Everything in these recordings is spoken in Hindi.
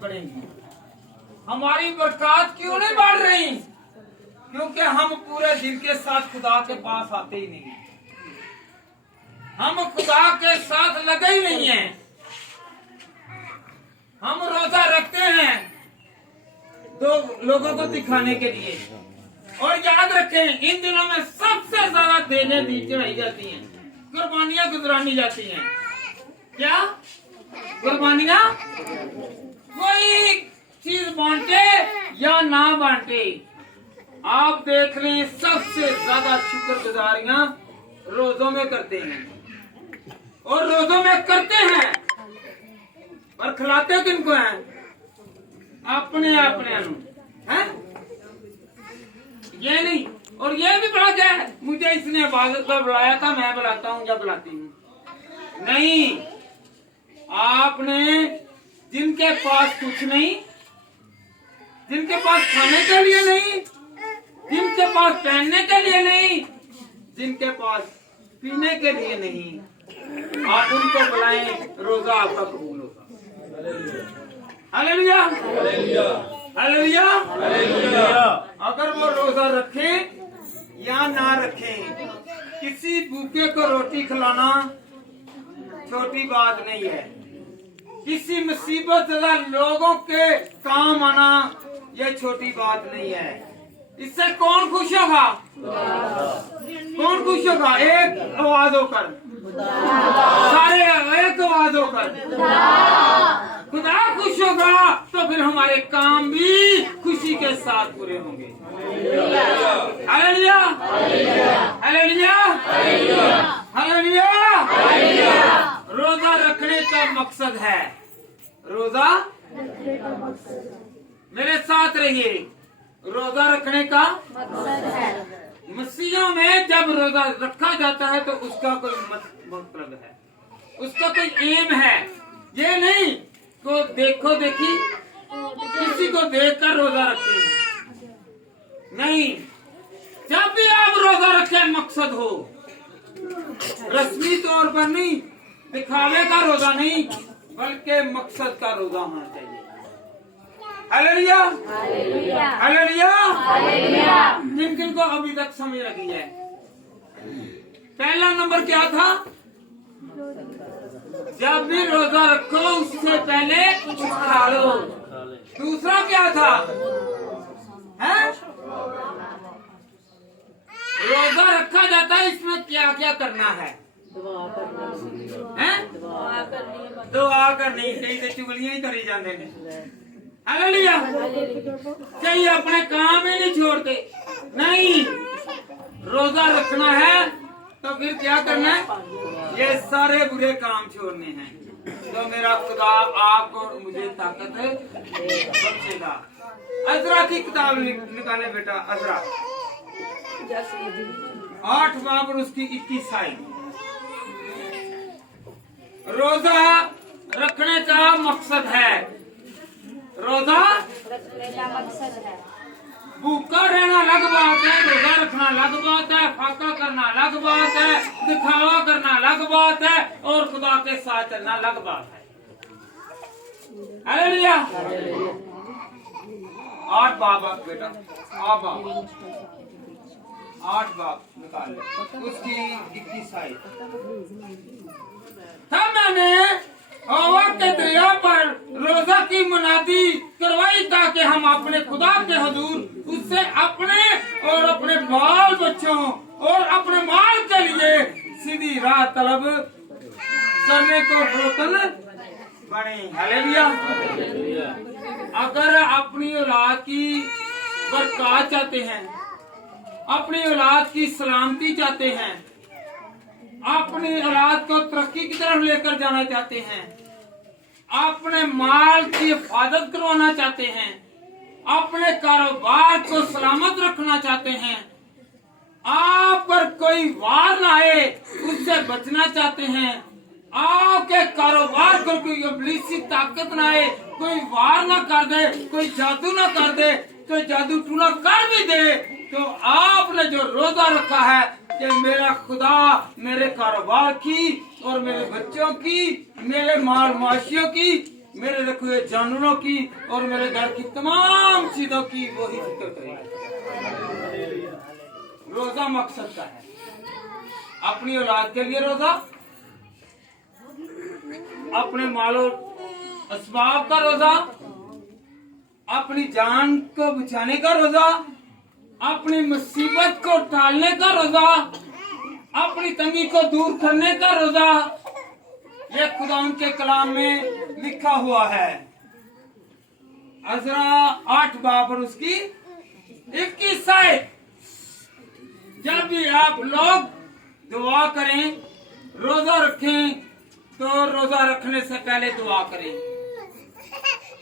पड़ेंगी। हमारी बरकत क्यों नहीं बढ़ रही? क्योंकि हम पूरे दिल के साथ खुदा के पास आते ही नहीं, हम खुदा के साथ लगे ही नहीं हैं। हम रोजा रखते हैं तो लोगों को दिखाने के लिए, और याद रखें इन दिनों में सबसे ज्यादा देने दी चढ़ाई जाती हैं, कुर्बानियां गुजरानी जाती हैं। क्या कुर्बानियां? कोई चीज बांटे या ना बांटे, आप देख लें सबसे ज्यादा शुक्रगुजारियां रोजों में करते हैं, और रोजों में करते हैं और खिलाते किनको हैं? अपने अपने हैं? ये नहीं। और ये भी बड़ा क्या है, मुझे इसने इबादत पर बुलाया था, मैं बुलाता हूँ या बुलाती हूँ? नहीं। आपने जिनके पास कुछ नहीं, जिनके पास खाने के लिए नहीं, जिनके पास पहनने के लिए नहीं, जिनके पास पीने के लिए नहीं, आप उनको बुलाएं, रोजा आपका कबूल होगा। Hallelujah, hallelujah, hallelujah. अगर वो रोजा रखें या ना रखें, किसी भूखे को रोटी खिलाना छोटी बात नहीं है। किसी मुसीबत लोगों के काम आना यह छोटी बात नहीं है। इससे कौन खुश होगा? कौन खुश होगा? एक आवाज होकर, सारे एक आवाज होकर खुदा खुश होगा, तो फिर हमारे काम भी खुशी के साथ पूरे होंगे। Hallelujah, hallelujah, hallelujah. रोजा रखने का मकसद है, रोजा मेरे साथ रहिए, रोजा रखने का मकसद है। मसीहों में जब रोजा रखा जाता है तो उसका कोई मतलब है, उसका कोई एम है। ये नहीं तो देखो देखी किसी को देखकर रोजा रखें, नहीं। जब भी आप रोजा रखें मकसद हो, रस्मी तौर पर नहीं, दिखावे का रोजा नहीं, बल्कि मकसद का रोजा होना चाहिए। Hallelujah, hallelujah, hallelujah. जिन जिन को अभी तक समझ लगी है, पहला नंबर क्या था? जब भी रोजा रखो उससे पहले कुछ खा लो। दूसरा क्या था? है? रोजा रखा जाता है, इसमें क्या क्या करना है? दुआ करनी, कहीं से चुगलियां ही करी जाते हैं। हालेलुया, कहीं अपने काम ही नहीं छोड़ते। नहीं, रोजा रखना है तो फिर क्या करना है? ये सारे बुरे काम छोड़ने हैं, तो मेरा खुदा आपको और मुझे ताकत बख्शेगा। अज़रा की किताब निकाले बेटा, अज़रा 8 बाब और उसकी 21 आयत। रोजा रखने का मकसद है, रोजा रखने का मकसद है। भूखा रहना अलग बात है, रोजा रखना अलग बात है, फाका करना अलग बात है, दिखावा करना अलग बात है, और खुदा के साथ चलना अलग बात है। हालेलुया। 8 बाब बेटा, 8 बाब निकाल ले, उसकी 21 आयत। तब मैंने हवा के दरिया पर रोजा की मुनादी करवाई ताकि हम अपने खुदा के हुजूर उससे अपने और अपने बाल बच्चों और अपने माल के लिए सीधी राह तलब करने को रोकन बने। हालेलुया। अगर अपनी औलाद की बरकत चाहते हैं, अपनी औलाद की सलामती चाहते हैं, अपनी औलाद को तरक्की की तरफ लेकर जाना चाहते हैं, अपने माल की हिफाजत करवाना चाहते हैं, अपने कारोबार को सलामत रखना चाहते हैं, आप पर कोई वार ना आए उससे बचना चाहते हैं, आपके कारोबार को कोई इब्लीसी ताकत ना आए, कोई वार ना कर दे, कोई जादू ना कर दे, कोई जादू टूना कर भी दे, तो आपने जो रोजा रखा है कि मेरा खुदा मेरे कारोबार की और मेरे बच्चों की, मेरे माल माशियों की, मेरे रखे हुए जानवरों की और मेरे घर की तमाम चीजों की वही फिक्र करेगा। रोजा मकसद का है, अपनी औलाद के लिए रोजा, अपने मालो असबाब का रोजा, अपनी जान को बचाने का रोजा, अपनी मुसीबत को टालने का रोजा, अपनी तंगी को दूर करने का रोजा। ये खुदा उनके कलाम में लिखा हुआ है। अज़रा 8 बाब और उसकी 21 आयत। जब भी आप लोग दुआ करें, रोजा रखें, तो रोजा रखने से पहले दुआ करें।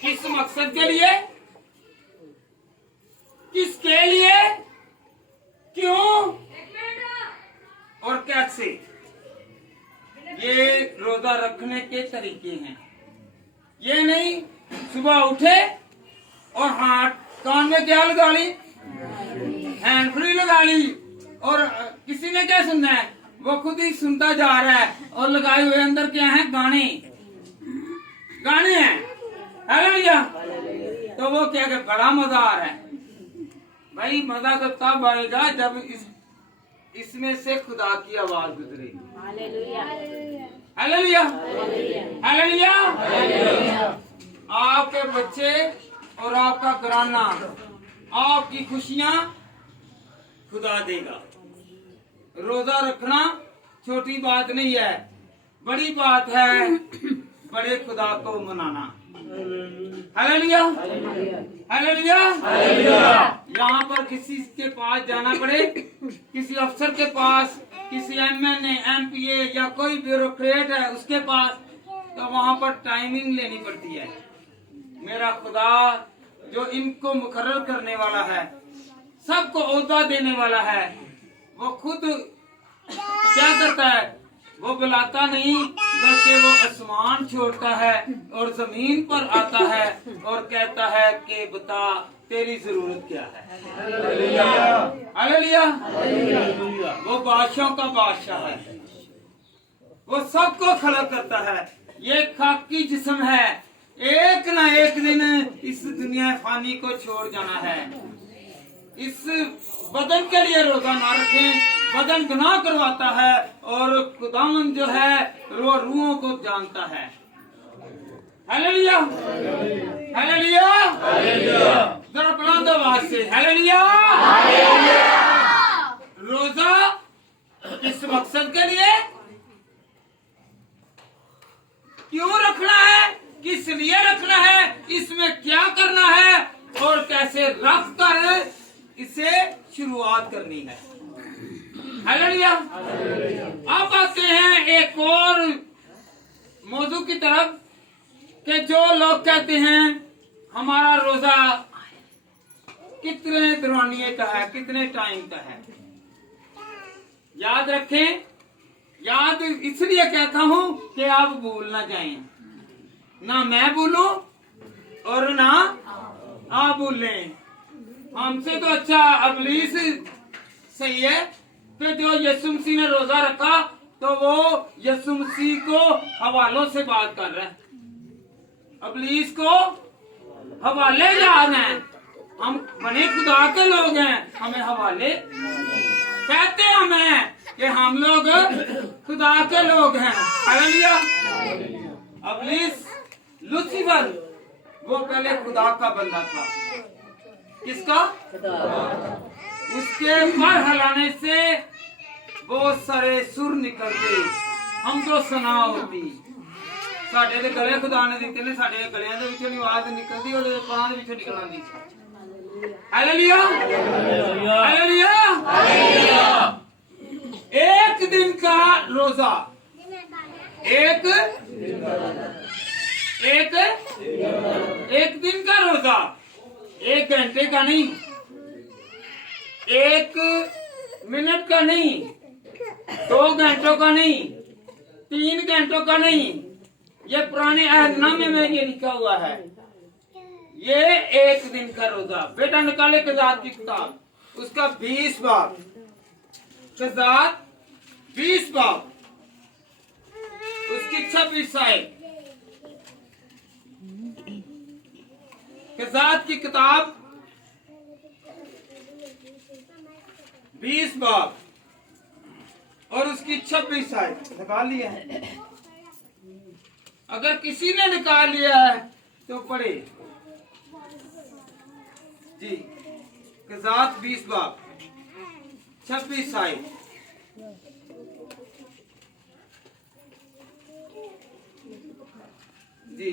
किस मकसद के लिए, किसके लिए, क्यों और कैसे? ये रोजा रखने के तरीके हैं। ये नहीं सुबह उठे और हाथ कान में क्या लगा ली, हैंड फ्री लगा ली, और किसी ने क्या सुनना है वो खुद ही सुनता जा रहा है, और लगाए हुए अंदर क्या है, गाने गाने हैं। हालेलुया। तो वो क्या है, बड़ा मजा आ रहा है। भाई मजा तो तब आएगा जब इसमें से खुदा की आवाज गुजरेगी। Hallelujah, hallelujah, hallelujah. आपके बच्चे और आपका घराना, आपकी खुशियां खुदा देगा। रोजा रखना छोटी बात नहीं है, बड़ी बात है बड़े खुदा को मनाना। Hallelujah, hallelujah. यहाँ पर किसी के पास जाना पड़े, किसी अफसर के पास, किसी MNA, MPA या कोई ब्यूरोक्रेट है उसके पास, तो वहाँ पर टाइमिंग लेनी पड़ती है। मेरा खुदा जो इनको मुकर्रर करने वाला है, सबको ओहदा देने वाला है, वो खुद क्या करता है, वो बुलाता नहीं बल्कि वो आसमान छोड़ता है और जमीन पर आता है और कहता है कि बता तेरी जरूरत क्या है। हालेलुया। वो बादशाहों का बादशाह है, वो सबको खड़ा करता है। ये खाकी जिस्म है, एक ना एक दिन इस दुनिया फानी को छोड़ जाना है। इस बदन के लिए रोजा ना रखें, बदन गुनाह करवाता है, और खुदावंद जो है वो रूहों को जानता है। हालेलुया, हालेलुया, जरा बुलंद आवाज से हालेलुया। रोजा किस मकसद के लिए, क्यों रखना है, किस लिए रखना है, इसमें क्या करना है और कैसे रख कर इसे शुरुआत करनी है। हालेलुया। अब आते हैं एक और मौजू की तरफ कि जो लोग कहते हैं हमारा रोजा कितने दौरानिए का है, कितने टाइम का है। याद रखें, याद इसलिए कहता हूं कि आप भूल ना जाएं, ना मैं भूलूं और ना आप भूलें। हमसे तो अच्छा इब्लीस सही है कि जो यीशु मसीह ने रोजा रखा तो वो यीशु मसीह को हवालों से बात कर रहा है, इब्लीस को हवाले जा रहे हैं। हम बने खुदा के लोग हैं, हमें हवाले कहते हमें कि हम लोग खुदा के लोग हैं। हालेलुया। इब्लीस लूसीफर वो पहले खुदा का बंदा था। किसका? उसके पर हिलाने से बहुत सारे सुर निकलते, हम जो सुना होती। साडे दे गले खुदा ने दिते ने, साडे गलियां दे विचों आवाज निकलदी, ओदे पां दे विचों निकल आंदी। Hallelujah, hallelujah, hallelujah. एक दिन का रोजा, एक दिन का रोजा, 1 घंटे का नहीं, 1 मिनट का नहीं, 2 घंटों का नहीं, 3 घंटों का नहीं। ये पुराने अहदनामे में ये लिखा हुआ है। ये 1 दिन का रोजा। बेटा निकाले कज़ात की किताब, उसका 20 बाब, कज़ात 20 बाब, उसकी 26 आयत। क़ज़ात की किताब 20 बाब और उसकी 26 आयत निकाल लिया है। अगर किसी ने निकाल लिया है तो पढ़े जी। क़ज़ात 20 बाब 26 आयत। जी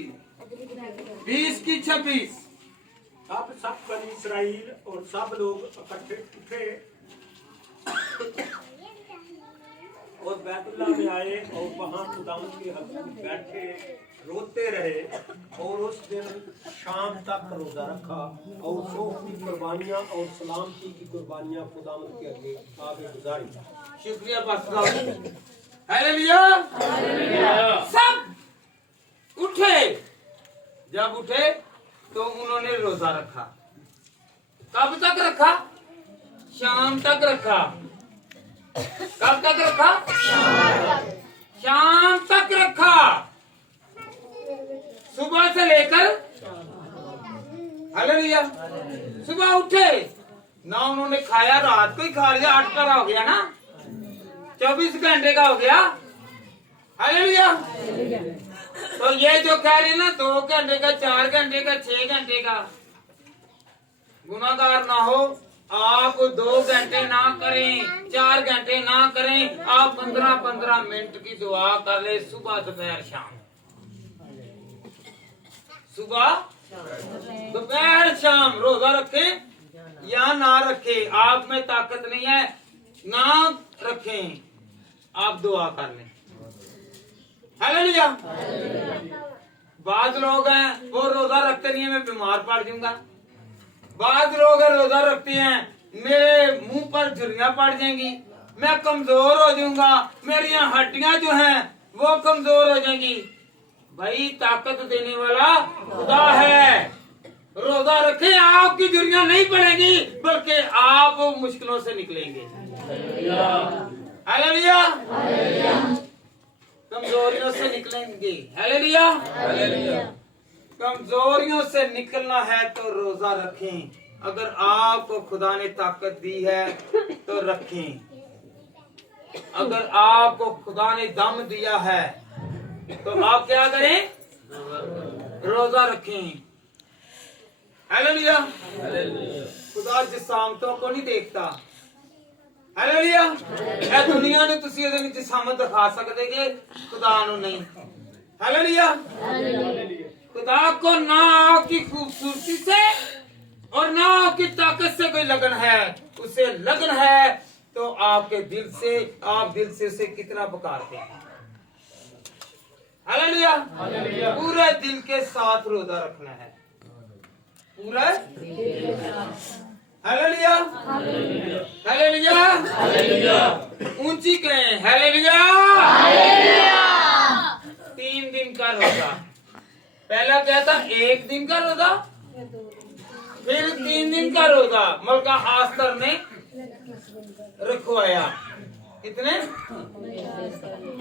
20 की 26। अब सब बनी इसराइल और सब लोग इकट्ठे उठे और बैतुल्लाह में आए और वहां खुदावंद के हजूर बैठे रोते रहे और उस दिन शाम तक रोजा रखा और शोक की कुर्बानियां और सलामती की कुर्बानियां खुदावंद के आगे गुजारी। शुक्रिया पास्टर। हालेलुया। सब उठे। जब उठे तो उन्होंने रोजा रखा। कब तक रखा? शाम तक रखा। कब तक रखा? शाम तक रखा। सुबह से लेकर हालेलुया। सुबह उठे ना, उन्होंने खाया, रात को ही खा लिया, 8 का हो गया ना, 24 घंटे का हो गया। हालेलुया। तो ये जो कह रहे ना 2 घंटे का, 4 घंटे का, 6 घंटे का, गुनाहगार ना हो। आप 2 घंटे ना करें, 4 घंटे ना करें, आप 15-15 मिनट की दुआ कर ले, सुबह दोपहर शाम। सुबह दोपहर शाम रोजा रखें या ना रखें, आप में ताकत नहीं है, ना रखें, आप दुआ कर लें। हालेलुया। बाद लोग हैं वो रोजा रखते नहीं है, मैं बीमार पड़ जाऊंगा। बाद लोग रोजा रखते हैं, मेरे मुंह पर झुर्रियां पड़ जाएंगी, मैं कमजोर हो जाऊंगा, मेरी हड्डियां जो हैं वो कमजोर हो जाएंगी। भाई ताकत देने वाला खुदा है। रोजा रखे, आपकी झुर्रियां नहीं पड़ेंगी, बल्कि आप मुश्किलों से निकलेंगे। हालेलुया। कमजोरियों से निकलेंगे। हालेलुया। कमजोरियों से निकलना है तो रोजा रखें। अगर आपको खुदा ने ताकत दी है तो रखें। अगर आपको खुदा ने दम दिया है तो आप क्या करें? रोजा रखें। हालेलुया। खुदा जिसामतों को नहीं देखता। हालेलुया। ਇਹ ਦੁਨੀਆ ਨੂੰ ਤੁਸੀਂ ਇਹਦੇ ਵਿੱਚ ਸਾਮਤ ਦਿਖਾ ਸਕਦੇ ਜੇ, खुदा ਨੂੰ नहीं। हालेलुया। खुदा को ना आपकी खूबसूरती से और ना आपकी ताकत से कोई लगन है, उसे लगन है तो आपके दिल से, आप दिल से उसे कितना पुकारते हैं। हालेलुया। पूरे दिल के साथ रोजा रखना है, पूरा। हालेलुया। हालेलुया। ऊंची कहें हालेलुया। 3 दिन का रोजा। पहला क्या था? 1 दिन का रोजा, फिर 3 दिन का रोजा मलका आस्तर ने रखवाया। कितने?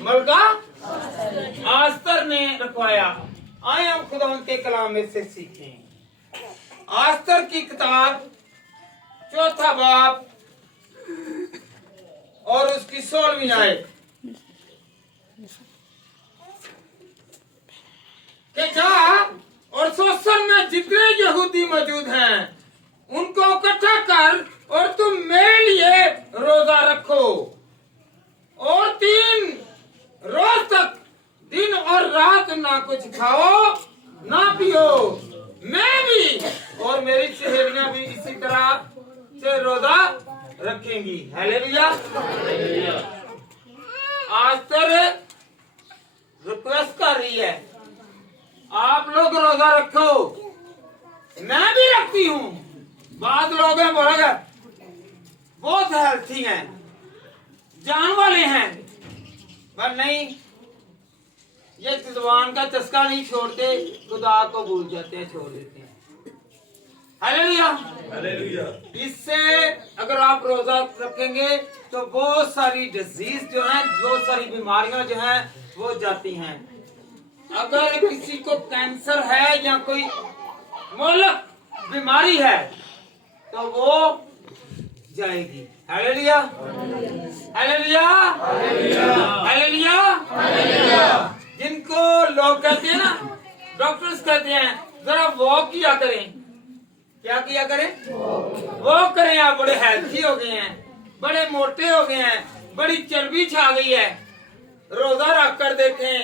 मलका आस्तर ने रखवाया। आए हम खुदा उनके कलाम में से सीखें। आस्तर की किताब 4 बाब और उसकी 16वीं आयत के जा और सोसन में जितने यहूदी मौजूद हैं उनको इकट्ठा कर और तुम मेरे लिए रोजा रखो और 3 रोज तक दिन और रात ना कुछ खाओ ना पियो। मैं भी और मेरी सहेलियां भी इसी तरह से रोजा रखेंगी। हालेलुया। आज तक रिक्वेस्ट कर रही है, आप लोग रोजा रखो, मैं भी रखती हूँ। बाद लोग हैं बोलेगा बहुत हेल्थी हैं, जान वाले हैं, पर नहीं, ये जुबान का चस्का नहीं छोड़ते, खुदा को भूल जाते हैं, छोड़ देते हैं। हालेलुया। हालेलुया। इससे अगर आप रोजा रखेंगे तो बहुत सारी डिजीज जो है, बहुत सारी बीमारियां जो हैं वो जाती हैं। अगर किसी को कैंसर है या कोई मुल्क बीमारी है तो वो जाएगी। Hallelujah, hallelujah, hallelujah. जिनको लोग कहते हैं ना, डॉक्टर्स कहते हैं जरा वॉक किया करें। क्या किया करें? वॉक करें। आप बड़े हेल्थी हो गए हैं, बड़े मोटे हो गए हैं, बड़ी चर्बी छा गई है। रोजा रख कर देखें,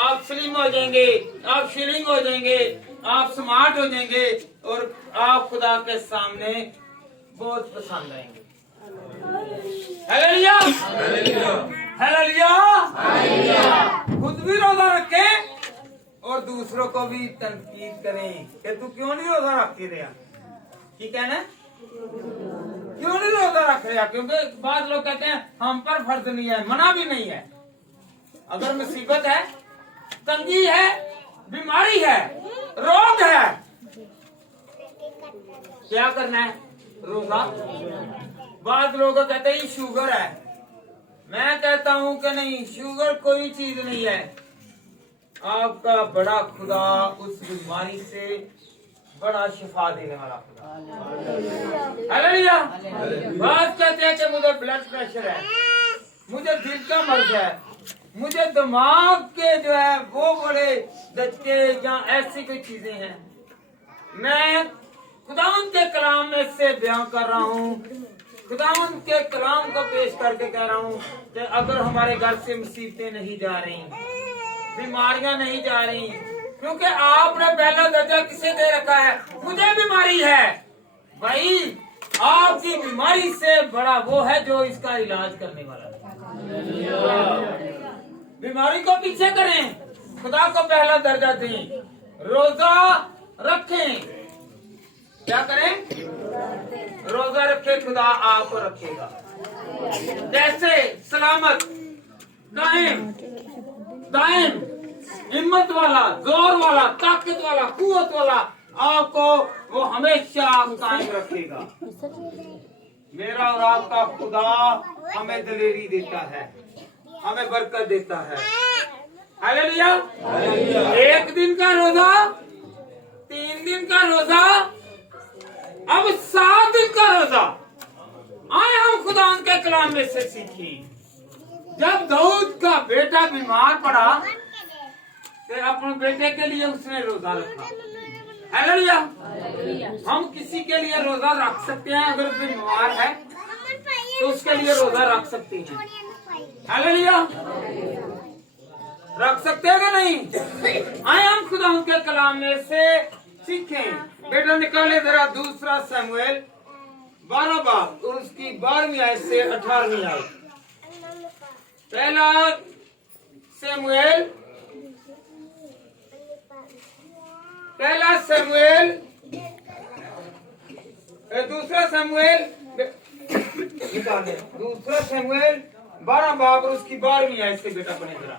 आप स्लिम हो जाएंगे, आप शिलिंग हो जाएंगे, आप स्मार्ट हो जाएंगे और आप खुदा के सामने बहुत पसंद आएंगे। Hallelujah, hallelujah. खुद भी रोजा रखें और दूसरों को भी तनकीद करें कि तू क्यों नहीं रोजा रख के रहा। ठीक है ना? क्यों नहीं रोजा रख रहा? क्योंकि बाद लोग कहते हैं हम पर फर्ज नहीं है, मना भी नहीं है। अगर मुसीबत है, तंगी है, बीमारी है, रोग है, क्या करना है? रोजा। बाद लोग कहते हैं शुगर है। मैं कहता हूं कि नहीं, शुगर कोई चीज नहीं है। आपका बड़ा खुदा उस बीमारी से बड़ा शिफा देने वाला खुदा। हालेलुया। बात कहते हैं कि मुझे ब्लड प्रेशर है, मुझे दिल का मर्ज है, मुझे दिमाग के जो है वो बड़े धक्के या ऐसी कोई चीजें हैं। मैं खुदावंद के कलाम में से बयान कर रहा हूँ, खुदावंद के कलाम को पेश करके कह रहा हूँ कि अगर हमारे घर से मुसीबतें नहीं जा रही, बीमारियां नहीं जा रही, क्योंकि आपने पहला दर्जा किसे दे रखा है? मुझे बीमारी है। भाई आपकी बीमारी से बड़ा वो है जो इसका इलाज करने वाला है। बीमारी को पीछे करें, खुदा को पहला दर्जा दें, रोजा रखें। क्या करें? रोजा रखें, खुदा आपको रखेगा। जैसे सलामत, कायम, दायम, हिम्मत वाला, जोर वाला, ताकत वाला, कुव्वत वाला आपको वो हमेशा कायम रखेगा। मेरा और आपका खुदा हमें दिलेरी देता है, हमें बरकत देता है। हालेलुया। एक दिन का रोजा, 3 दिन का रोजा, अब 7 दिन का रोजा। आए हम खुदा के कलाम में से सीखी। जब दाऊद का बेटा बीमार पड़ा तो अपने बेटे के लिए उसने रोजा रखा। हालेलुया। हम किसी के लिए रोजा रख सकते हैं, अगर बीमार है तो उसके लिए रोजा रख सकते हैं। हालेलुया। रख सकते हैं कि नहीं? आए हम खुदा के कलाम में से सीखें। बेटा निकाले जरा दूसरा शमूएल 12 बाब और उसकी 12वीं आयत से 18वीं आयत। पहला शमूएल, दूसरा शमूएल, दूसरा शमूएल 12 बाब और उसकी 12वीं आयत से बेटा पढ़े जरा।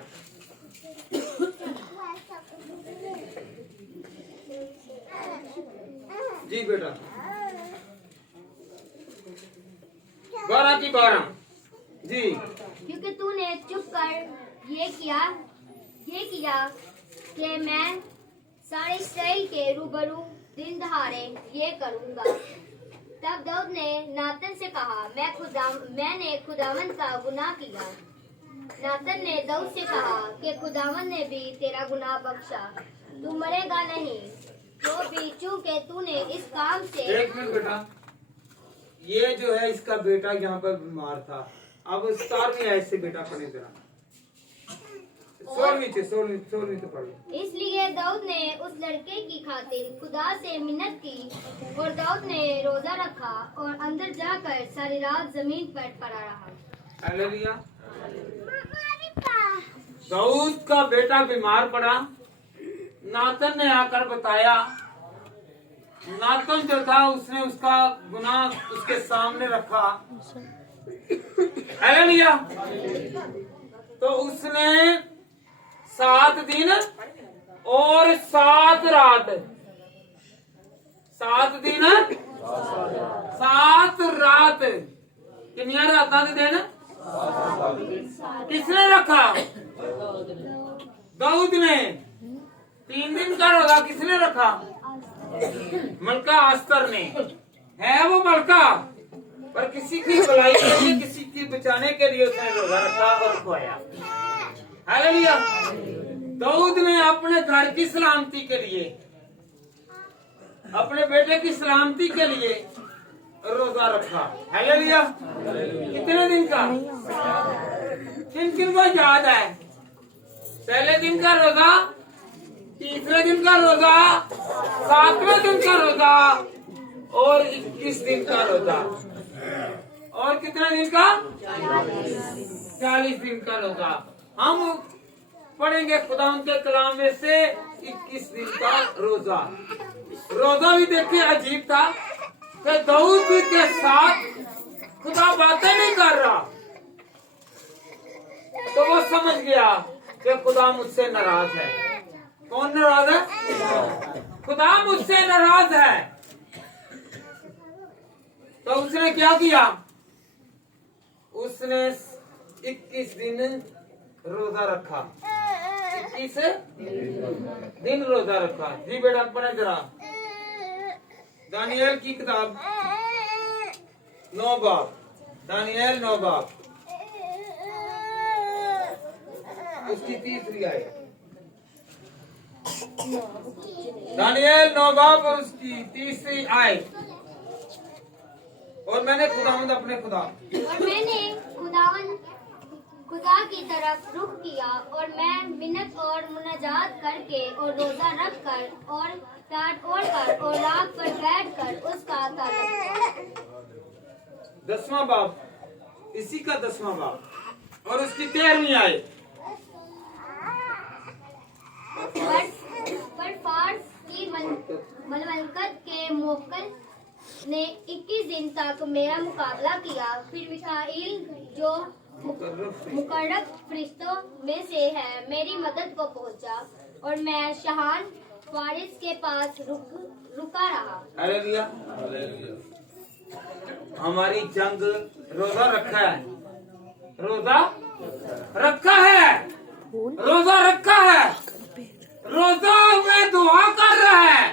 जी बेटा, 12 की 12 जी। क्योंकि तूने चुप कर ये किया कि मैं सारे इस्राएल के रूबरू दिन दहाड़े ये करूंगा। तब दाऊद ने नातन से कहा, मैंने खुदावंद का गुनाह किया। नातन ने दाऊद से कहा कि खुदावंद ने भी तेरा गुनाह बख्शा, तू मरेगा नहीं। तो भी चूंकि तूने इस काम से। एक मिनट बेटा, ये जो है इसका बेटा यहाँ पर बीमार था। अब 17वीं आयत से बेटा पढ़े जरा। 16वीं से पढ़ो। इसलिए दाऊद ने उस लड़के की खातिर खुदा से मिन्नत की और दाऊद ने रोजा रखा और अंदर जाकर सारी रात जमीन पर पड़ा रहा। हालेलुया। दाऊद का बेटा बीमार पड़ा, नातन ने आकर बताया। नातन जो था उसने उसका गुनाह उसके सामने रखा। हालेलुया। तो उसने 7 दिन और 7 रात, 7 दिन 7 रात, कितनी रात दिन किसने रखा? दाऊद ने। 3 दिन का रोजा किसने रखा? मलका अस्तर ने, है वो मलका, पर किसी की भलाई के लिए, किसी की बचाने के लिए उसने रोजा रखा और खुआया। हालेलुया। दाऊद ने अपने घर की सलामती के लिए, अपने बेटे की सलामती के लिए रोजा रखा। हालेलुया। कितने दिन का? किन किन को याद है? पहले दिन का रोजा, तीसरे दिन का रोजा, 7वें दिन का रोजा और 21 दिन का रोजा, और कितने दिन का? 40 दिन का रोजा। हम पढ़ेंगे खुदा उनके कलाम में से 21 दिन का रोजा। रोजा भी देखिए अजीब था कि दाऊद के साथ खुदा बातें नहीं कर रहा, तो वो समझ गया कि खुदा मुझसे नाराज है। कौन नाराज है? खुदा मुझसे नाराज है। तो उसने क्या किया? उसने 21 दिन रोजा रखा। 21 दिन रोजा रखा। जी बेटा पढ़े जरा, दानियल की किताब 9 बाब, दानियल 9 बाब उसकी 3री आयत। दानियल 9 बाब और उसकी 3री आयत। और मैंने खुदावंद अपने खुदा, और मैंने खुदा की तरफ रुख किया और मैं मिन्नत और मुनाजात करके और रोजा रख कर और टाट ओढ़ कर और राख पर बैठ कर उसका ताल्लुक। 10वां बाब, इसी का 10वां बाब और उसकी 13वीं आयत। पर फारस की मलमलकत के मोकल ने 21 दिन तक मेरा मुकाबला किया। फिर मिकाईल जो मुकर्रब फरिश्तों में से है मेरी मदद को पहुंचा और मैं शहान फारिस के पास रुका रहा। हालेलुया। हमारी जंग रोजा रखा है, रोजा रखा है, रोजा रखा है, रोजा में दुआ कर रहा है।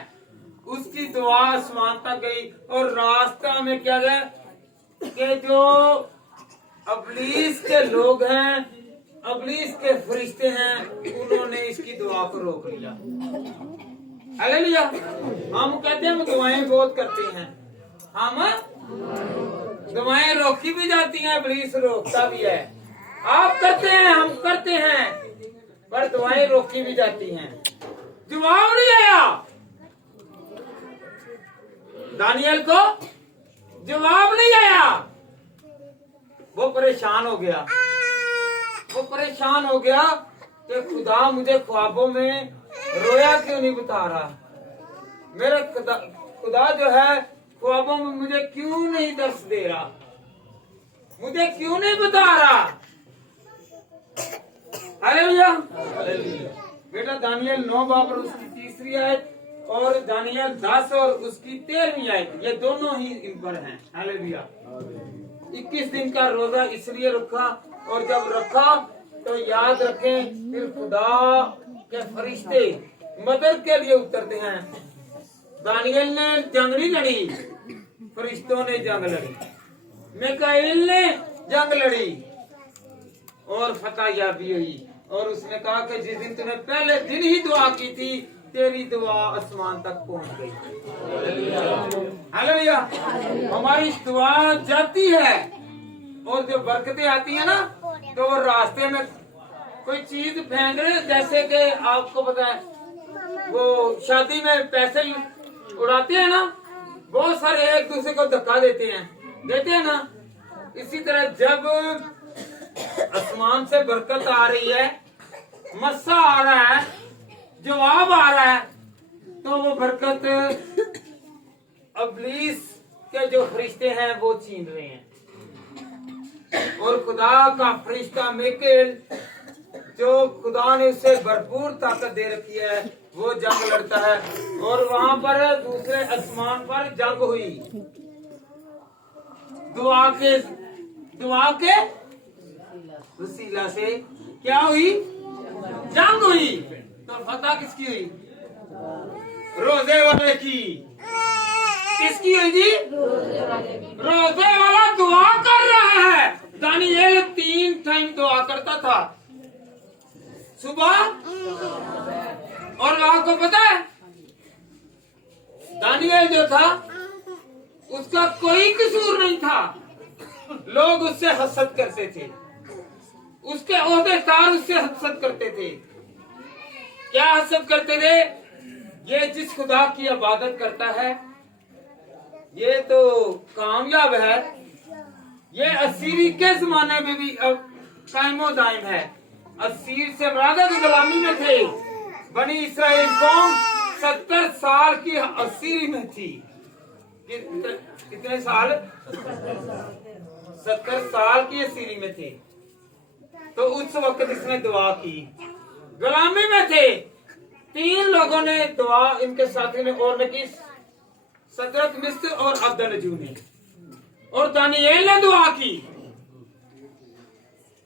उसकी दुआ आसमान तक गई और रास्ता में क्या गया कि जो अबलीस के लोग हैं, अबलीस के फरिश्ते हैं, उन्होंने इसकी दुआ को रोक लिया। हालेलुया। हम कहते हैं हम दुआएं बहुत करते हैं, हम दुआएं रोकी भी जाती हैं, अबलीस रोकता भी है। आप करते हैं, हम करते हैं, पर दुआएं रोकी भी जाती हैं। जवाब नहीं आया दानियल को, जवाब नहीं आया। वो परेशान हो गया, वो परेशान हो गया कि खुदा मुझे ख्वाबों में रोया क्यों नहीं बता रहा, मेरा खुदा जो है ख्वाबों में मुझे क्यों नहीं दर्श दे रहा, मुझे क्यों नहीं बता रहा। हालेलुया। बेटा दानियल 9 बाब और उसकी 3री आयत और दानियल 10 और उसकी 13वीं आयत, ये दोनों ही इन पर हैं। हालेलुया। 21 दिन का रोजा इसलिए रखा, और जब रखा तो याद रखें फिर खुदा के फरिश्ते मदद के लिए उतरते हैं। दानियल ने जंग नहीं लड़ी, फरिश्तों ने जंग लड़ी, मिकाईल ने जंग लड़ी और फतह याबी हुई। और उसने कहा कि जिस दिन तूने पहले दिन ही दुआ की थी, तेरी दुआ आसमान तक पहुंच गई। हालेलुया। हमारी दुआ जाती है और जो बरकतें आती है ना, तो वो रास्ते में कोई चीज फेंक रहे, जैसे कि आपको पता है वो शादी में पैसे उड़ाते हैं ना, बहुत सारे एक दूसरे को धक्का देते हैं ना। इसी तरह जब आसमान से बरकत आ रही है, मस्सा आ रहा है, जवाब आ रहा है, तो वो बरकत अबलीस के जो फरिश्ते हैं वो छीन रहे हैं। और खुदा का फरिश्ता मिकाईल जो खुदा ने उसे भरपूर ताकत दे रखी है, वो जंग लड़ता है। और वहां पर दूसरे आसमान पर जंग हुई, दुआ के वसीला से क्या हुई? जंग हुई। तो फतह किसकी हुई? रोजे वाले की। किसकी है जी? रोजे वाला दुआ कर रहा है। दानिएल 3 टाइम दुआ करता था, सुबह, और आपको पता है दानिएल जो था उसका कोई कसूर नहीं था। लोग उससे हसद करते थे, उसके ओहदेदार उससे हसद करते थे। क्या हसद करते थे? ये जिस खुदा की इबादत करता है ये तो कामयाब है, ये असीरी के जमाने में भी अब कायमो दायम है। असीर से मुराद की गुलामी में थे। बनी इसराइल कौम 70 साल की असीरी में थी। कितने साल? 70 साल की असीरी में थे। तो उस वक्त इसने दुआ की, गुलामी में थे। 3 लोगों ने दुआ, इनके साथी ने और ने की, सदरक, मिस्र और अब्दुल ने, और दानिएल ने दुआ की।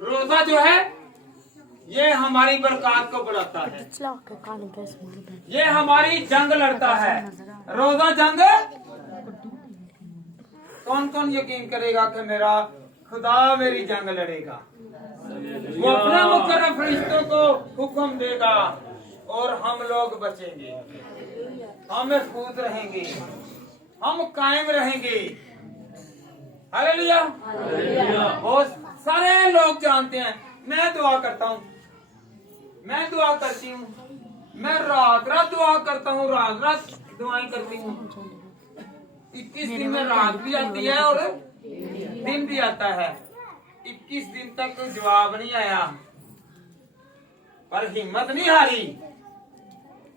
रोजा जो है ये हमारी बरकत को बढ़ाता है, ये हमारी जंग लड़ता है। रोजा जंग, कौन कौन यकीन करेगा कि मेरा खुदा मेरी जंग लड़ेगा? वो अपने मुकर्रम फरिश्तों को हुक्म देगा और हम लोग बचेंगे, हम महफूज रहेंगे, हम कायम रहेंगे। हालेलुया। बहुत सारे लोग जानते हैं, मैं दुआ करता हूँ, मैं दुआ करती हूँ, मैं रात रात दुआ करता हूँ, रात रात दुआएं करती हूँ। 21 दिन में रात भी आती है और दिन भी आता है। 21 दिन तक जवाब नहीं आया, पर हिम्मत नहीं हारी,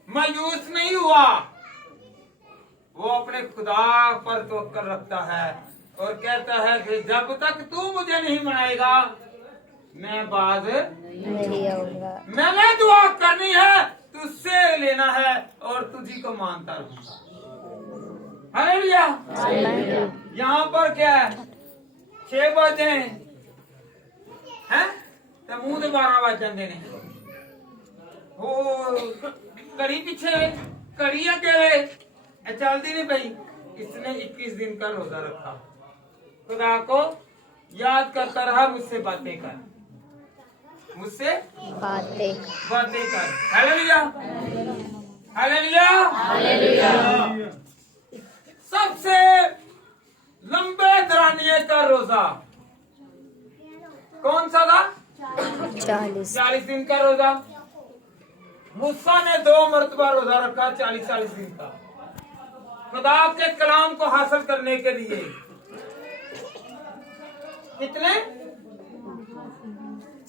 मायूस नहीं हुआ। वो अपने खुदा पर तवक्कल रखता है और कहता है कि जब तक तू मुझे नहीं मनाएगा मैं बाज नहीं आऊंगा। मैंने दुआ करनी है, तुझसे लेना है और तुझी को मानता रहूंगा। हालेलुया। यहाँ पर क्या है? 6 बजे हैं तो मुंह 12 बज जाते ने। कड़ी पीछे, कड़ी अकेले चलती नहीं भाई। इसने 21 दिन का रोजा रखा, खुदा को याद करता रहा, मुझसे बातें कर, मुझसे बातें कर। Hallelujah, hallelujah, hallelujah. सबसे लंबे दरानिये का रोजा कौन सा था? 40 दिन का रोजा। मूसा ने 2 मरतबा रोजा रखा 40 दिन का, खुदा के कलाम को हासिल करने के लिए। कितने?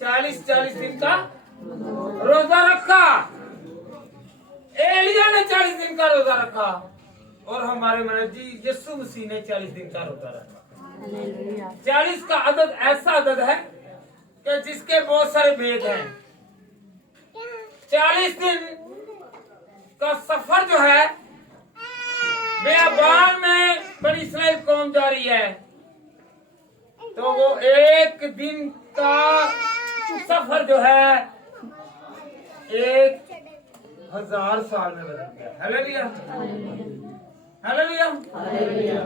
40 दिन का रोजा रखा। एलिया ने 40 दिन का रोजा रखा और हमारे महाराज जी यीशु मसीह ने 40 दिन का रोजा रखा। 40 का अदद ऐसा अदद है कि जिसके बहुत सारे भेद हैं। 40 दिन का सफर जो है बियाबान में बनी इस्राएल कौम जा रही है, तो वो 1 दिन का सफर जो है 1000 साल में बदल गया। Hallelujah, hallelujah.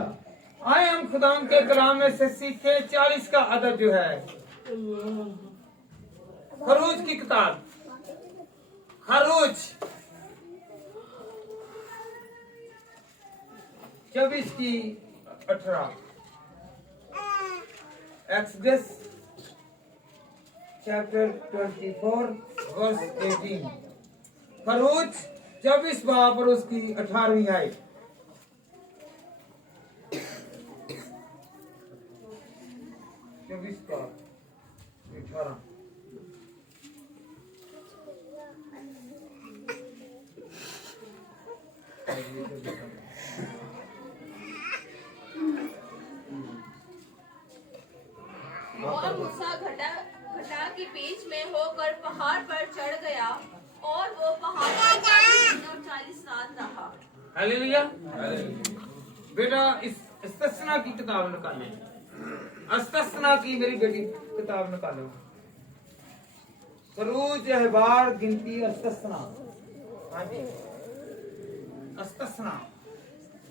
आए हम खुदा के कलाम में से सीखे 40 का अदद जो है। खरूज की किताब, खरूज 24 की 18, एक्सोडस चैप्टर 24 वर्स 18। खरूज 24 बाब और उसकी 18वीं आयत। और मूसा घटा के बीच में होकर पहाड़ पर चढ़ गया और वो पहाड़ पर 40 दिन और 40 रात रहा। हालेलुया। बेटा इस इस्तस्ना की किताब निकाले, इस्तस्ना की मेरी बेटी किताब निकालो। खरूज, अहबार, गिनती, इस्तस्ना। हाँ जी, अस्तना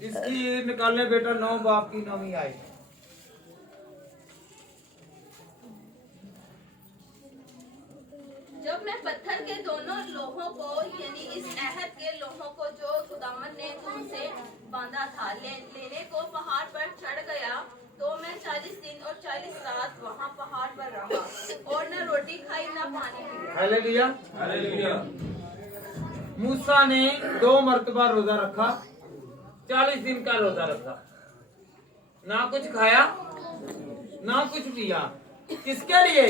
इसकी निकालने बेटा 9 बाप की 9वीं आयत। जब मैं पत्थर के दोनों लोहों को यानी इस अहद के लोहों को जो खुदावन ने उनसे बांधा था लेने को पहाड़ पर चढ़ गया, तो मैं 40 दिन और 40 रात वहाँ पहाड़ पर रहा और न रोटी खाई न पानी पिया। Hallelujah hallelujah. मूसा ने 2 मरतबा रोजा रखा, 40 दिन का रोजा रखा, ना कुछ खाया ना कुछ पिया। किसके लिए?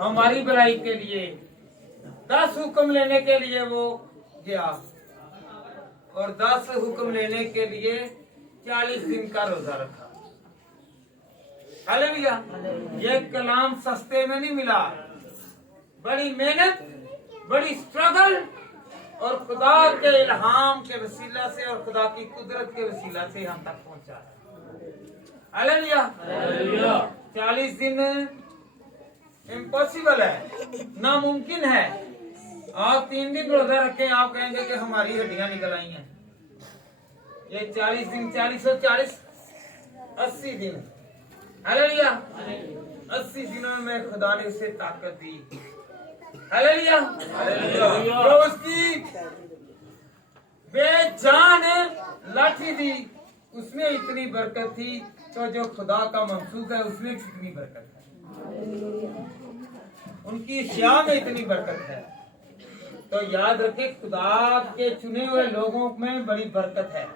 हमारी भलाई के लिए। 10 हुक्म लेने के लिए वो गया और 10 हुक्म लेने के लिए 40 दिन का रोजा रखा। हालेलुया। ये कलाम सस्ते में नहीं मिला, बड़ी मेहनत, बड़ी स्ट्रगल और खुदा के इल्हाम के वसीला से और खुदा की कुदरत के वसीला से हम तक पहुंचा। Hallelujah hallelujah. 40 दिन इम्पॉसिबल है, नामुमकिन है। आप 3 दिन रोजा रखें, आप कहेंगे कि हमारी हड्डियां निकल आई हैं। ये 40 दिन 40 और 40 80 दिन। हालेलुया। 80 दिनों में खुदा ने उसे ताकत दी। Hallelujah hallelujah. जो उसकी बेजान लाठी दी उसमें इतनी बरकत थी, तो जो खुदा का मंसूख है उसमें कितनी बरकत है, उनकी शाह में इतनी बरकत है। तो याद रखें, खुदा के चुने हुए लोगों में बड़ी बरकत है।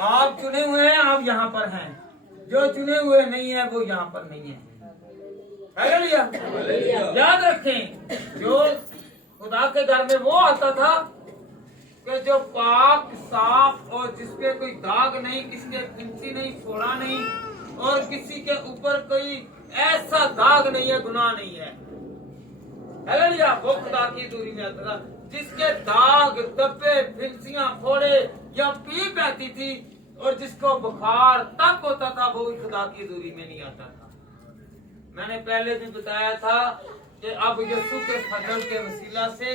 आप चुने हुए हैं, आप यहाँ पर हैं। जो चुने हुए नहीं है वो यहाँ पर नहीं है। हालेलुया। याद रखें, जो खुदा के घर में वो आता था कि जो पाक साफ और जिसपे कोई दाग नहीं, किसके फिंसी नहीं, फोड़ा नहीं और किसी के ऊपर कोई ऐसा दाग नहीं है, गुनाह नहीं है। हालेलुया। वो खुदा की दूरी में आता था। जिसके दाग, धब्बे, फिंसियां, फोड़े या पीप बहती थी और जिसको बुखार तक होता था, वो भी खुदा की दूरी में नहीं आता था। मैंने पहले भी बताया था कि अब यीशु के फजल के वसीला से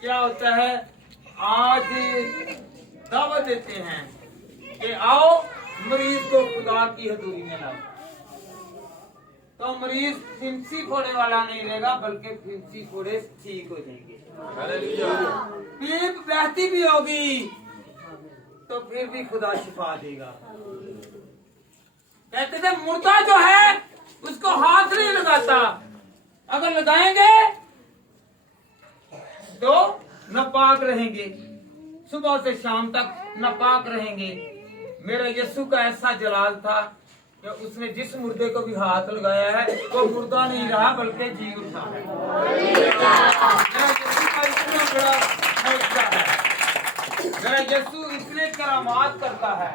क्या होता है, आज दावत देते हैं कि आओ मरीज को खुदा की हजूरी में लाओ। तो मरीज फिंसी फोड़े वाला नहीं रहेगा, बल्कि फिंसी फोड़े ठीक हो जाएंगे। पीप बहती भी होगी तो फिर भी खुदा शिफा देगा। कहते थे मुर्दा जो है उसको हाथ नहीं लगाता, अगर लगाएंगे तो नापाक रहेंगे, सुबह से शाम तक नापाक रहेंगे। मेरा यीशु का ऐसा जलाल था कि उसने जिस मुर्दे को भी हाथ लगाया है वो मुर्दा नहीं रहा, बल्कि जी उठा है। मेरा यीशु का इतना बड़ा मौजूदा है। मेरा यीशु इतने करामात करता है।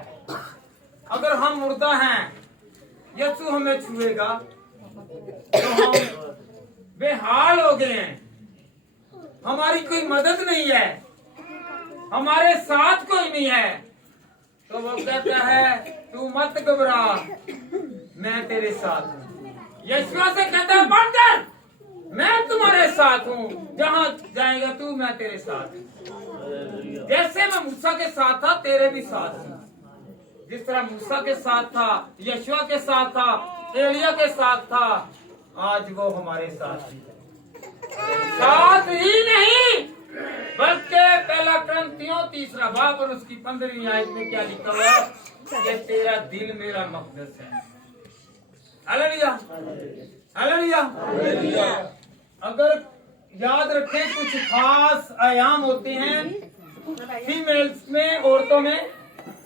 अगर हम मुर्दा हैं, यीशु हमें छुएगा तो हम बेहाल हो गए हैं, हमारी कोई मदद नहीं है, हमारे साथ कोई नहीं है। तो वो कहता है तू मत घबरा, मैं तेरे साथ हूँ। यीशु से कहता है बढ़ कर, मैं तुम्हारे साथ हूँ, जहाँ जाएगा तू मैं तेरे साथ हूँ। जैसे मैं मूसा के साथ था तेरे भी साथ हूँ। जिस तरह मूसा के साथ था, यशुआ के साथ था, एलिया के साथ था, आज वो हमारे साथ ही नहीं बल्कि पहला क्रंथियों 3 बाब और उसकी 15वीं आयत में क्या लिखा हुआ है कि तेरा दिल मेरा मक़दस है। Hallelujah hallelujah. अगर याद रखें, कुछ खास आयाम होते हैं फीमेल्स में, औरतों में,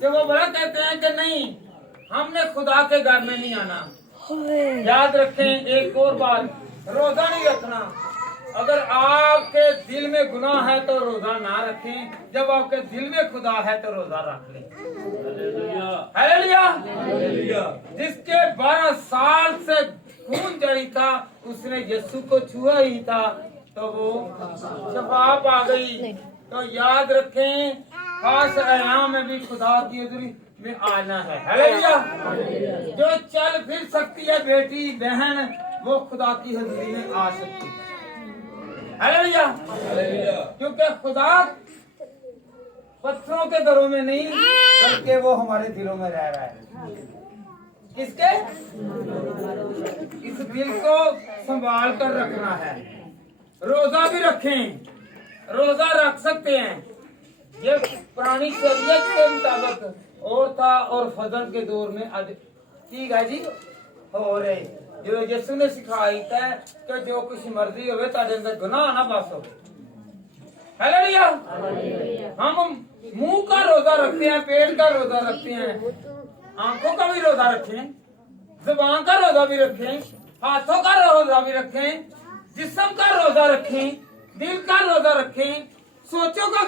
जो वो बड़ा कहते हैं कि नहीं हमने खुदा के घर में नहीं आना। याद रखें, एक और बात, रोजा नहीं रखना। अगर आपके दिल में गुनाह है तो रोजा ना रखें, जब आपके दिल में खुदा है तो रोजा रख लें। हालेलुया। जिसके 12 साल से खून जारी था, उसने यीशु को छुआ ही था तो वो शफा पा गई। तो याद रखें, खास आयाम में भी खुदा की हज़ूरी में आना है। हालेलुया। जो चल फिर सकती है बेटी बहन, वो खुदा की हज़ूरी में आ सकती है। हालेलुया। क्योंकि खुदा पत्थरों के घरों में नहीं, बल्कि वो हमारे दिलों में रह रहा है। किसके? इस दिल को संभाल कर रखना है। रोजा भी रखें, रोजा रख सकते हैं। ये पुरानी शरीयत के मुताबिक और था, और फजर के दौर में ठीक है जी हो रहे जो यीशु ने सिखाई है कि जो कुछ मर्जी होवे तारे अंदर गुनाह ना बस हो। हालेलुया। हम मुंह का रोजा रखते हैं, पेट का रोजा रखते हैं, आंखों का भी रोजा रखें, जुबान का रोजा भी रखें, हाथों का रोजा भी रखें, जिस्म का रोजा रखें, दिल का रोजा रखें, सोचों का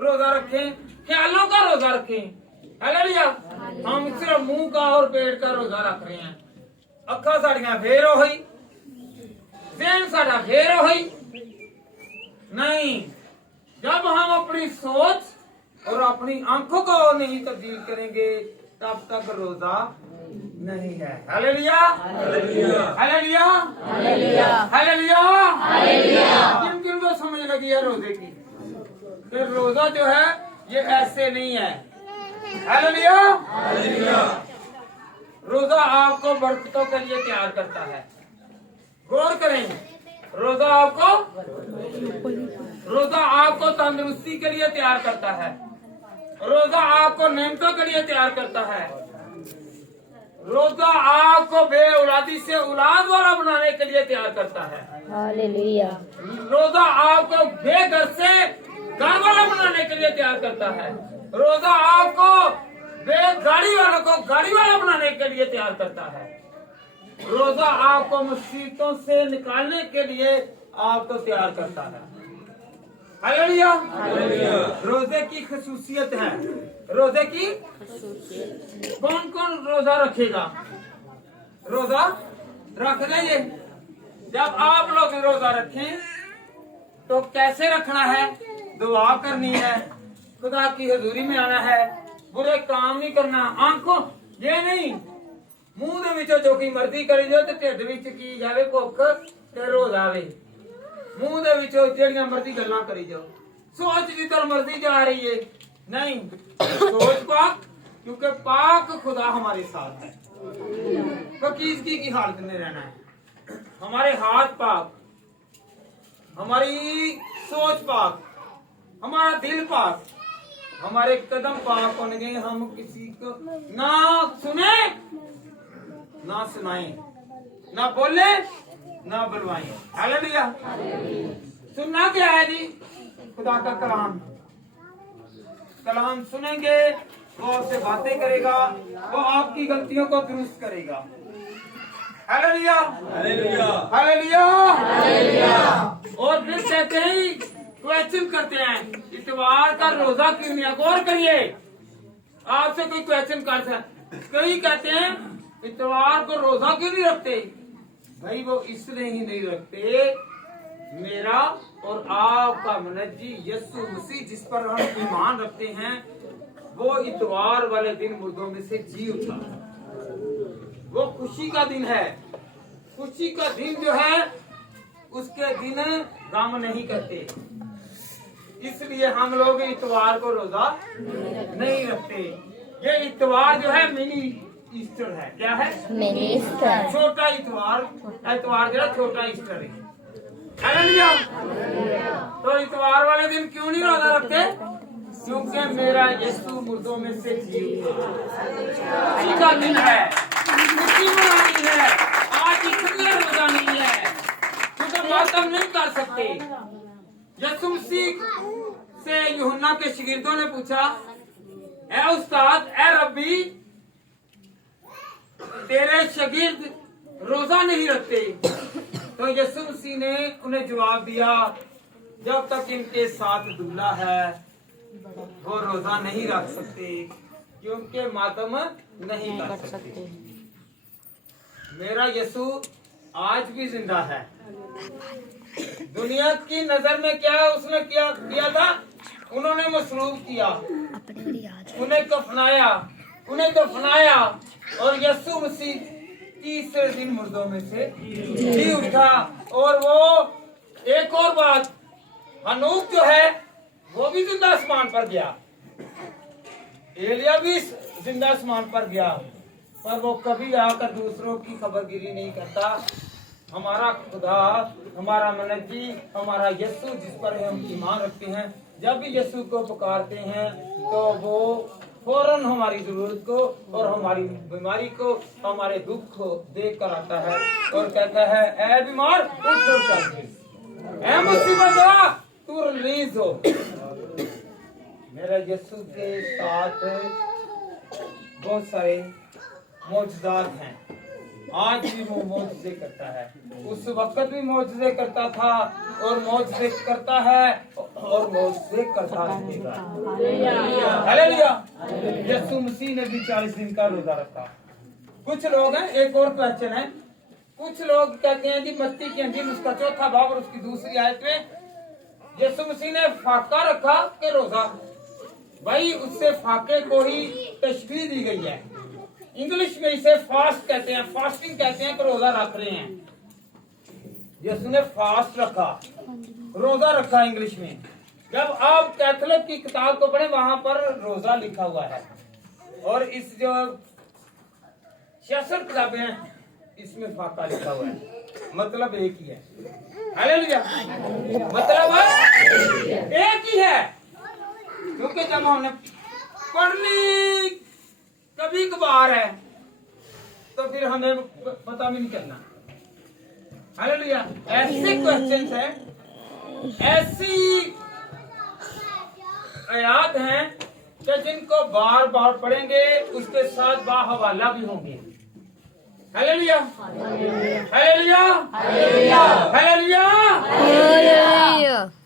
रोजा रखें, ख्यालों का रोजा रखें। हालेलुया। हम सिर्फ मुंह का और पेट का रोजा रख रहे हैं। अखा साड़ियां फेर हो गई, ज़हन साड़ा फेर हो गई नहीं। जब हम अपनी सोच और अपनी आंखों को नहीं तब्दील करेंगे तब तक रोजा नहीं है। Hallelujah, hallelujah, hallelujah. किन किन को समझ लगी है रोजे की? फिर रोजा जो है ये ऐसे नहीं है। हालेलुया। रोजा आपको बरकतों के लिए तैयार करता है। गौर करें, रोजा आपको तंदुरुस्ती के लिए तैयार करता है। रोजा आपको नेमतों के लिए तैयार करता है। रोजा आपको बे औलादी से औलाद वाला बनाने के लिए तैयार करता है। हालेलुया। रोजा आपको बेघर से घर वाला बनाने के लिए तैयार करता है। रोजा आपको गाड़ी वालों को गाड़ी वाला बनाने के लिए तैयार करता है। रोजा आपको मुसीबतों से निकालने के लिए आपको तैयार करता है। हालेलुया। रोजे की खसूसियत है। रोजे की कौन कौन रोजा रखेगा? रोजा रख लेंगे। जब आप लोग रोजा रखें तो कैसे रखना है? दुआ करनी है, खुदा की हजूरी में आना है, बुरे काम नहीं करना। आंखों ये नहीं मुंह दे विचों जो की मर्जी करी जाओ, ढिड विच की जावे भुख ते रोज आवे। मुंह दे विचों जेड़ियां मर्जी गल्लां करी जाओ, सोच जिधर मर्जी जा रही है नहीं, सोच पाक, क्योंकि पाक खुदा हमारे साथ है। फकीजगी की हालत में रहना है। हमारे हाथ पाक, हमारी सोच पाक, हमारा दिल पाक, हमारे कदम पाक होने चाहिए। हम किसी को ना सुने ना सुनाएं, ना बोले ना बुलवाएं। हालेलुया। सुनना क्या है जी? खुदा का कलाम। कलाम सुनेंगे, वो आपसे बातें करेगा, वो आपकी गलतियों को दुरुस्त करेगा। Hallelujah, hallelujah. और फिर कहते ही क्वेश्चन करते हैं, इतवार का रोजा क्यों नहीं? गौर करिए, आपसे कोई क्वेश्चन कर सकते। कई कहते हैं इतवार को रोजा क्यों नहीं रखते? भाई वो इसलिए ही नहीं रखते, मेरा और आपका मुनज्जी यीशु मसीह जिस पर हम ईमान रखते हैं वो इतवार वाले दिन मुर्दों में से जी उठा। वो खुशी का दिन है। खुशी का दिन जो है उसके दिन गम नहीं करते, इसलिए हम लोग इतवार को रोजा नहीं रखते। ये इतवार जो है मिनी ईस्टर है। क्या है? Mini Easter. छोटा इतवार, इतवार जो है छोटा ईस्टर है। हालेलुया। तो इतवार वाले दिन क्यों नहीं रोजा रखते? क्योंकि मेरा यीशु मुर्दों में से जी उठा। खुशी का दिन है, खुशी मनानी है। आज इसलिए रोजा नहीं है क्योंकि मातम नहीं कर सकते। यीशु मसीह से यूहन्ना के शागिर्दों ने पूछा, ए उस्ताद, ए रब्बी, तेरे शागिर्द रोजा नहीं रखते। तो यीशु मसीह ने उन्हें जवाब दिया, जब तक इनके साथ दूल्हा है वो रोजा नहीं रख सकते, क्योंकि मातम नहीं कर सकते। मेरा यीशु आज भी जिंदा है। दुनिया की नजर में क्या उसने किया था? उन्होंने मसरूफ किया, उन्हें दफनाया और यीशु मसीह तीसरे दिन मुर्दों में से जी उठा। और वो एक और बात, हनूक जो है वो भी जिंदा आसमान पर गया। एलिया भी जिंदा आसमान पर गया, पर वो कभी आकर दूसरों की खबरगिरी नहीं करता। हमारा खुदा, हमारा मनजी, हमारा यीशु जिस पर हम ईमान रखते हैं, जब भी यीशु को पुकारते हैं तो वो फौरन हमारी जरूरत को और हमारी बीमारी को, हमारे दुख को देख कर आता है और कहता है, ऐ बीमार उठ और चल फिर, ऐ मुसीबत वाला तू रिलीज हो। मेरा यीशु के साथ बहुत सारे मौजूदात हैं, आज भी वो मौजूदे करता है, उस वक्त भी मौजूदे करता था और मौजूदे करता है और मौजूदे करता रहेगा। हालेलुया। यीशु मसीह ने भी 40 दिन का रोजा रखा। कुछ लोग हैं, एक और क्वेश्चन है, कुछ लोग कहते हैं कि मत्ती की अंजील उसका 4वां बाब और उसकी 2री आयत में यीशु मसीह ने फाका रखा कि रोजा, भाई उससे फाके को ही तशबीह दी गई है। इंग्लिश में इसे फास्ट कहते हैं, फास्टिंग कहते हैं कि रोजा रख रहे हैं। यीशु ने फास्ट रखा, रोजा रखा इंग्लिश में। जब आप कैथोलिक की किताब को पढ़े वहां पर रोजा लिखा हुआ है, और इस जो 66 किताबें हैं इसमें फाका लिखा हुआ है, मतलब एक ही है। हालेलुया। मतलब एक ही है, क्योंकि जब हमने पढ़नी कभी कभार है तो फिर हमें पता भी नहीं करना। हालेलुया। ऐसे क्वेश्चंस हैं, ऐसी आयात हैं कि जिनको बार बार पढ़ेंगे उसके साथ बाहवाला भी होंगे। Hallelujah, hallelujah, hallelujah, hallelujah.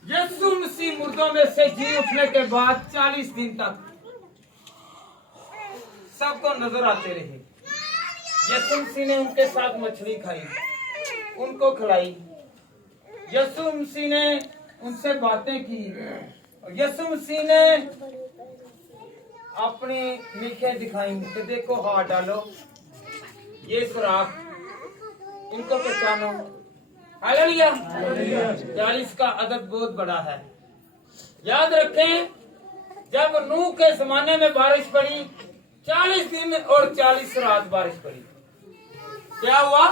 यीशु मसीह मुर्दों में से जी उठने के बाद 40 दिन तक सबको नजर आते रहे। यीशु मसीह ने उनके साथ मछली खाई, उनको खिलाई। यीशु मसीह ने उनसे बातें की। यीशु मसीह ने अपनी मीखे दिखाई कि देखो हाथ डालो, ये सुराख, इनको पहचानो। हालेलुया। 40 का अदद बहुत बड़ा है। याद रखें, जब नूह के जमाने में बारिश पड़ी 40 दिन और 40 रात बारिश पड़ी, क्या हुआ?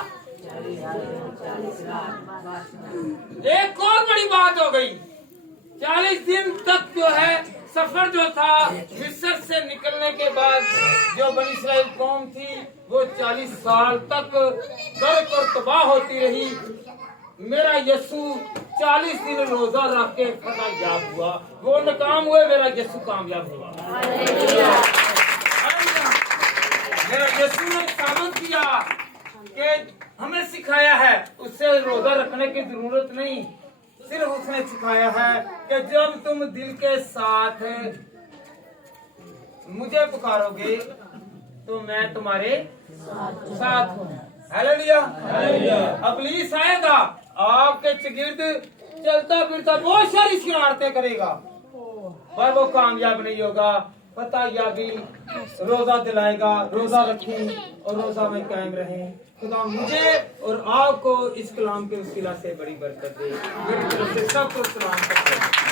एक और बड़ी बात हो गई। 40 दिन तक जो है सफर जो था मिस्र से निकलने के बाद, जो बनी इस्राएल कौम थी वो 40 साल तक गर्क और तबाह होती रही। मेरा यीशु 40 दिन रोजा रख के फतेहयाब हुआ, वो नाकाम हुए, मेरा यीशु कामयाब हुआ। मेरा यीशु ने साबित किया कि हमें सिखाया है, उससे रोजा रखने की जरूरत नहीं, सिर्फ उसने सिखाया है कि जब तुम दिल के साथ मुझे पुकारोगे तो मैं तुम्हारे साथ हूँ। हालेलुया। इब्लीस आएगा आपके चगिर्द, चलता फिरता बहुत सारी शरारतें करेगा, पर वो कामयाब नहीं होगा। फतेहयाबी रोजा दिलाएगा। रोजा रखें और रोजा में कायम रहें। खुदा मुझे और आपको इस कलाम के वसीला से बड़ी बरकत दे। सबको सलाम करते हैं।